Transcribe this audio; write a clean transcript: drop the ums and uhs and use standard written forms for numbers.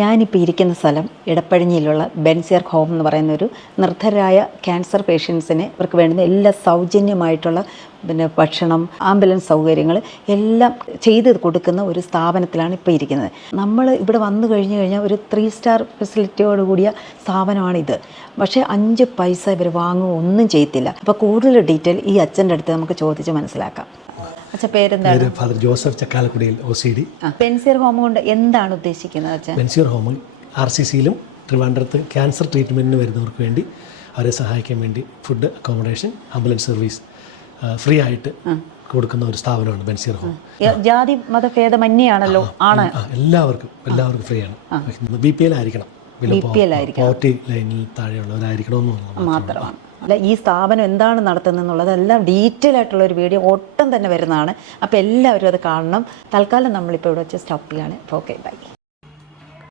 ഞാനിപ്പോൾ ഇരിക്കുന്ന സ്ഥലം ഇടപ്പഴിഞ്ഞിയിലുള്ള ബെൻസിയർ ഹോം എന്ന് പറയുന്നൊരു നിർദ്ധരായ ക്യാൻസർ പേഷ്യൻസിന് ഇവർക്ക് വേണ്ടുന്ന എല്ലാ സൗജന്യമായിട്ടുള്ള ഭക്ഷണം, ആംബുലൻസ് സൗകര്യങ്ങൾ എല്ലാം ചെയ്ത് കൊടുക്കുന്ന ഒരു സ്ഥാപനത്തിലാണ് ഇപ്പോൾ ഇരിക്കുന്നത്. നമ്മൾ ഇവിടെ വന്നു കഴിഞ്ഞാൽ ഒരു 3 സ്റ്റാർ ഫെസിലിറ്റിയോട് കൂടിയ സ്ഥാപനമാണിത്. പക്ഷേ 5 പൈസ ഇവർ വാങ്ങുകയോ ഒന്നും ചെയ്യത്തില്ല. അപ്പോൾ കൂടുതൽ ഡീറ്റെയിൽ ഈ അച്ഛൻ്റെ അടുത്ത് നമുക്ക് ചോദിച്ച് മനസ്സിലാക്കാം. അച്ഛൻ പേരെന്താണ്? ഫാദർ ജോസഫ് ചക്കാലക്കുടിയിൽ OCD. ബെൻസിയർ ഹോം കൊണ്ട് എന്താണ് ഉദ്ദേശിക്കുന്നത് അച്ഛൻ? ബെൻസിയർ ഹോമിൽ RCCയിലും ട്രിവാൻഡ്രത്ത് ക്യാൻസർ ട്രീറ്റ്മെൻറ്റിന് വരുന്നവർക്ക് വേണ്ടി അവരെ സഹായിക്കാൻ വേണ്ടി food, accommodation, ambulance service free ആയിട്ട് കൊടുക്കുന്ന ഒരു സ്ഥാപനമാണ് ബെൻസിയർ ഹോം. ജാതി മതഭേദമന്യാണല്ലോ? ആണ്. എല്ലാവർക്കും ഫ്രീ ആണ്. BPL ആയിരിക്കണം, പോവർട്ടി ലൈനിൽ താഴെയുള്ളവരായിരിക്കണമെന്ന് മാത്രമാണ്. അല്ല, ഈ സ്ഥാപനം എന്താണ് നടത്തുന്നതെന്നുള്ളതെല്ലാം ഡീറ്റെയിൽ ആയിട്ടുള്ള ഒരു വീഡിയോ ഒട്ടും തന്നെ വരുന്നതാണ്. അപ്പോൾ എല്ലാവരും അത് കാണണം. തൽക്കാലം നമ്മളിപ്പോൾ ഇവിടെ വെച്ച് സ്റ്റോപ്പ് ചെയ്യാണ്. Okay, by.